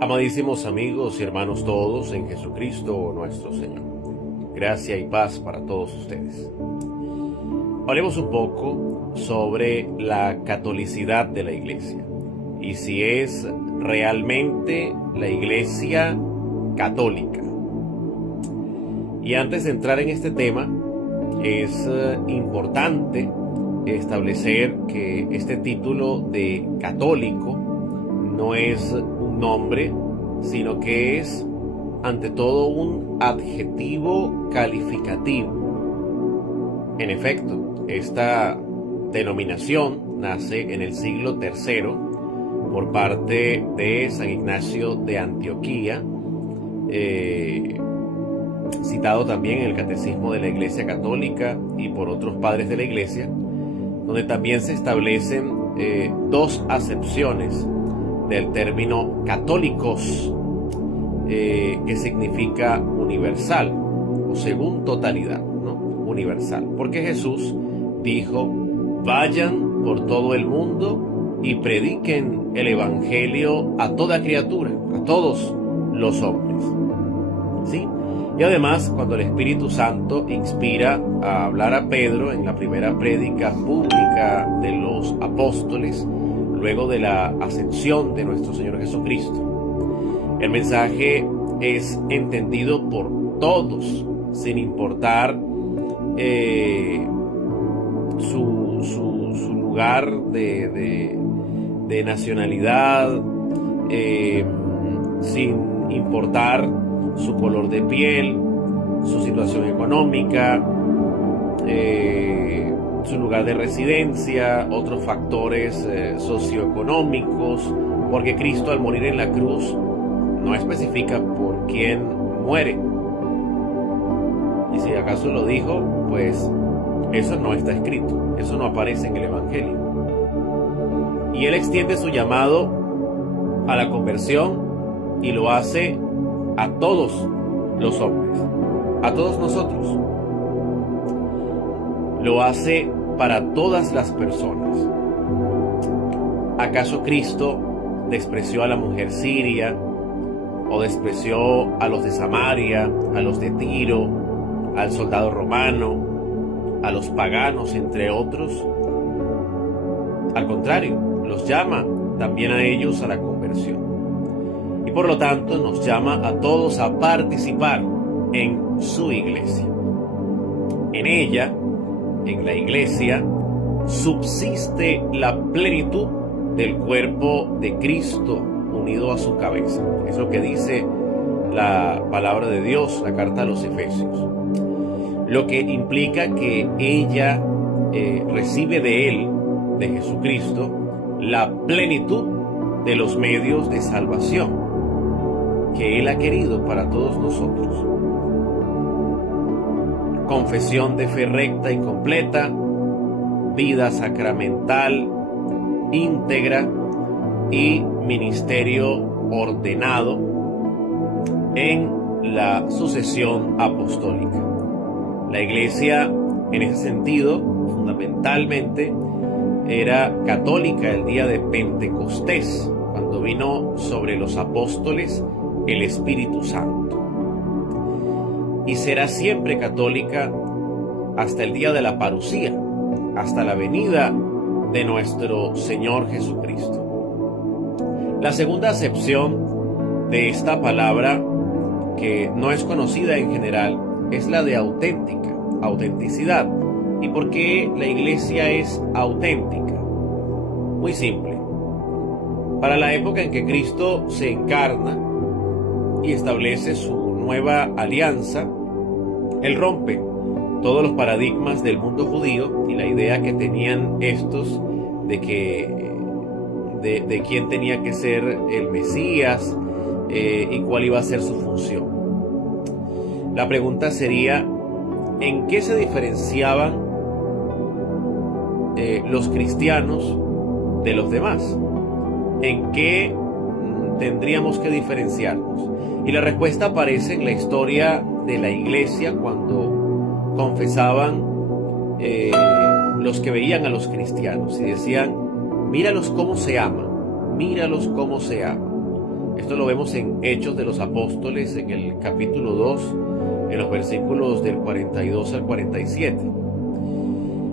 Amadísimos amigos y hermanos todos en Jesucristo nuestro Señor. Gracia y paz para todos ustedes. Hablemos un poco sobre la catolicidad de la Iglesia y si es realmente la Iglesia católica. Y antes de entrar en este tema, es importante establecer que este título de católico no es un nombre, sino que es ante todo un adjetivo calificativo. En efecto, esta denominación nace en el siglo III por parte de San Ignacio de Antioquía, citado también en el Catecismo de la Iglesia Católica y por otros padres de la Iglesia, donde también se establecen dos acepciones del término católicos, que significa universal o según totalidad, ¿no? Universal, porque Jesús dijo: vayan por todo el mundo y prediquen el evangelio a toda criatura, a todos los hombres, ¿sí? Y además, cuando el Espíritu Santo inspira a hablar a Pedro en la primera prédica pública de los apóstoles, luego de la ascensión de nuestro Señor Jesucristo, el mensaje es entendido por todos, sin importar su lugar de nacionalidad, sin importar su color de piel, su situación económica, su lugar de residencia, otros factores socioeconómicos, porque Cristo, al morir en la cruz, no especifica por quién muere. Y si acaso lo dijo, pues eso no está escrito, eso no aparece en el Evangelio. Y Él extiende su llamado a la conversión y lo hace a todos los hombres, a todos nosotros. Lo hace para todas las personas. ¿Acaso Cristo despreció a la mujer siria, o despreció a los de Samaria, a los de Tiro, al soldado romano, a los paganos, entre otros? Al contrario, los llama también a ellos a la conversión. Y por lo tanto nos llama a todos a participar en su iglesia. En ella, en la iglesia, subsiste la plenitud del cuerpo de Cristo unido a su cabeza. Es lo que dice la palabra de Dios, la carta a los Efesios. Lo que implica que ella recibe de Él, de Jesucristo, la plenitud de los medios de salvación que Él ha querido para todos nosotros. Confesión de fe recta y completa, vida sacramental íntegra y ministerio ordenado en la sucesión apostólica. La Iglesia, en ese sentido, fundamentalmente, era católica el día de Pentecostés, cuando vino sobre los apóstoles el Espíritu Santo. Y será siempre católica hasta el día de la parusía, hasta la venida de nuestro Señor Jesucristo. La segunda acepción de esta palabra, que no es conocida en general, es la de auténtica, autenticidad. ¿Y por qué la Iglesia es auténtica? Muy simple. Para la época en que Cristo se encarna y establece su nueva alianza, Él rompe todos los paradigmas del mundo judío y la idea que tenían estos de quién tenía que ser el Mesías y cuál iba a ser su función. La pregunta sería: ¿en qué se diferenciaban los cristianos de los demás? ¿En qué tendríamos que diferenciarnos? Y la respuesta aparece en la historia de la Iglesia, cuando confesaban los que veían a los cristianos y decían: míralos cómo se aman, míralos cómo se aman. Esto lo vemos en Hechos de los Apóstoles, en el capítulo 2, en los versículos del 42 al 47.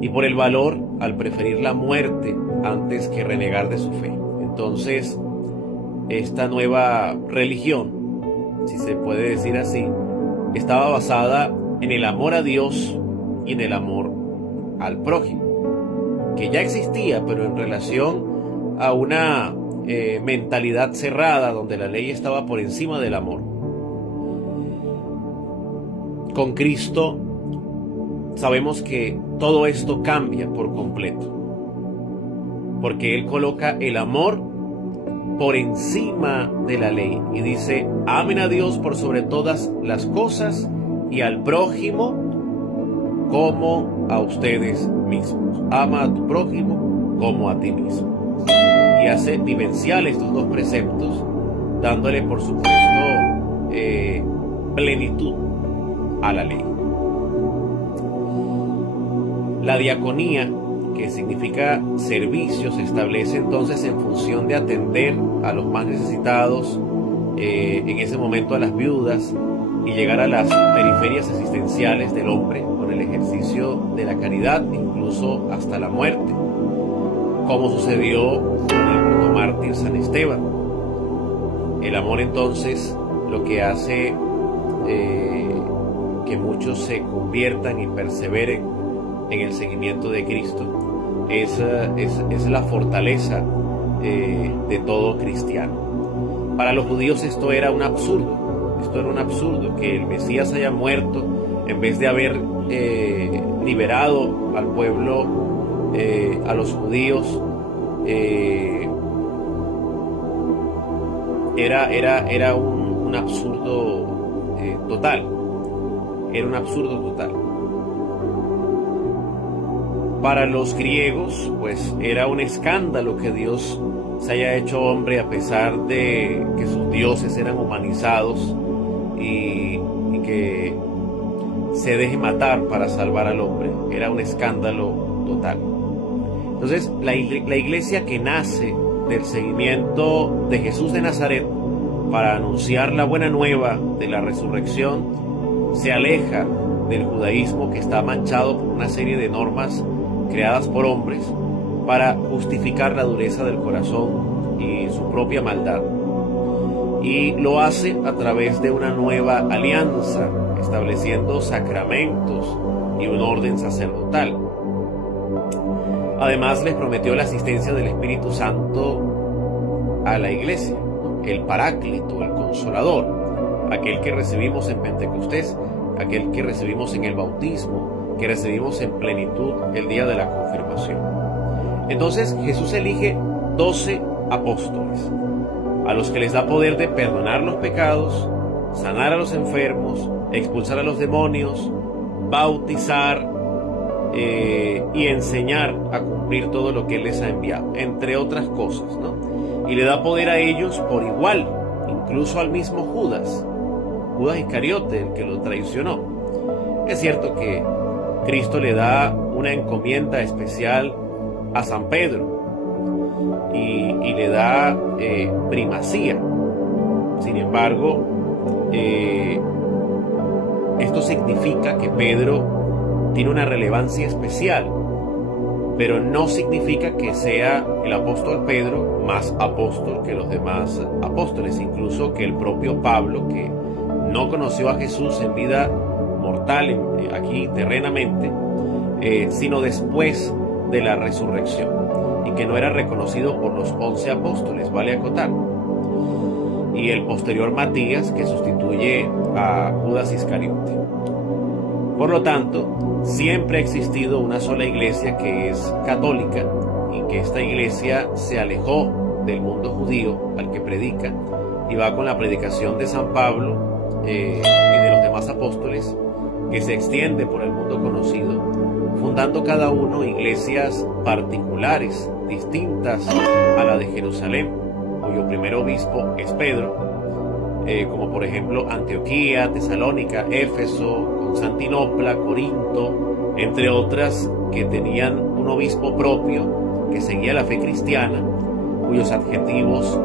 Y por el valor al preferir la muerte antes que renegar de su fe. Entonces, esta nueva religión, si se puede decir así, estaba basada en el amor a Dios y en el amor al prójimo, que ya existía, pero en relación a una mentalidad cerrada donde la ley estaba por encima del amor. Con Cristo sabemos que todo esto cambia por completo, porque Él coloca el amor por encima de la ley y dice: amen a Dios por sobre todas las cosas y al prójimo como a ustedes mismos. Ama a tu prójimo como a ti mismo. Y hace vivencial estos dos preceptos, dándole, por supuesto, plenitud a la ley. La diaconía, que significa servicio, se establece entonces en función de atender a los más necesitados, en ese momento a las viudas, y llegar a las periferias existenciales del hombre con el ejercicio de la caridad, incluso hasta la muerte, como sucedió con el protomártir San Esteban. El amor, entonces, lo que hace que muchos se conviertan y perseveren en el seguimiento de Cristo es la fortaleza de todo cristiano. Para los judíos esto era un absurdo. Esto era un absurdo, que el Mesías haya muerto en vez de haber liberado al pueblo, a los judíos. Era un absurdo total. Era un absurdo total. Para los griegos, pues era un escándalo que Dios se haya hecho hombre a pesar de que sus dioses eran humanizados y que se deje matar para salvar al hombre. Era un escándalo total. Entonces, la iglesia que nace del seguimiento de Jesús de Nazaret para anunciar la buena nueva de la resurrección se aleja del judaísmo, que está manchado por una serie de normas creadas por hombres para justificar la dureza del corazón y su propia maldad. Y lo hace a través de una nueva alianza, estableciendo sacramentos y un orden sacerdotal. Además, les prometió la asistencia del Espíritu Santo a la iglesia, el Paráclito, el Consolador, aquel que recibimos en Pentecostés, aquel que recibimos en el bautismo, que recibimos en plenitud el día de la confirmación. Entonces Jesús elige 12 apóstoles, a los que les da poder de perdonar los pecados, sanar a los enfermos, expulsar a los demonios, bautizar y enseñar a cumplir todo lo que Él les ha enviado, entre otras cosas, ¿no? Y le da poder a ellos por igual, incluso al mismo Judas Iscariote, el que lo traicionó. Es cierto que Cristo le da una encomienda especial a San Pedro y le da primacía. Sin embargo, esto significa que Pedro tiene una relevancia especial, pero no significa que sea el apóstol Pedro más apóstol que los demás apóstoles, incluso que el propio Pablo, que no conoció a Jesús en vida mortal, aquí terrenamente, sino después de la resurrección, y que no era reconocido por los 11 apóstoles, vale acotar, y el posterior Matías, que sustituye a Judas Iscariote. Por lo tanto, siempre ha existido una sola iglesia, que es católica, y que esta iglesia se alejó del mundo judío al que predica y va con la predicación de San Pablo y de los demás apóstoles, que se extiende por el mundo conocido, fundando cada uno iglesias particulares distintas a la de Jerusalén, cuyo primer obispo es Pedro, como por ejemplo Antioquía, Tesalónica, Éfeso, Constantinopla, Corinto, entre otras, que tenían un obispo propio que seguía la fe cristiana, cuyos adjetivos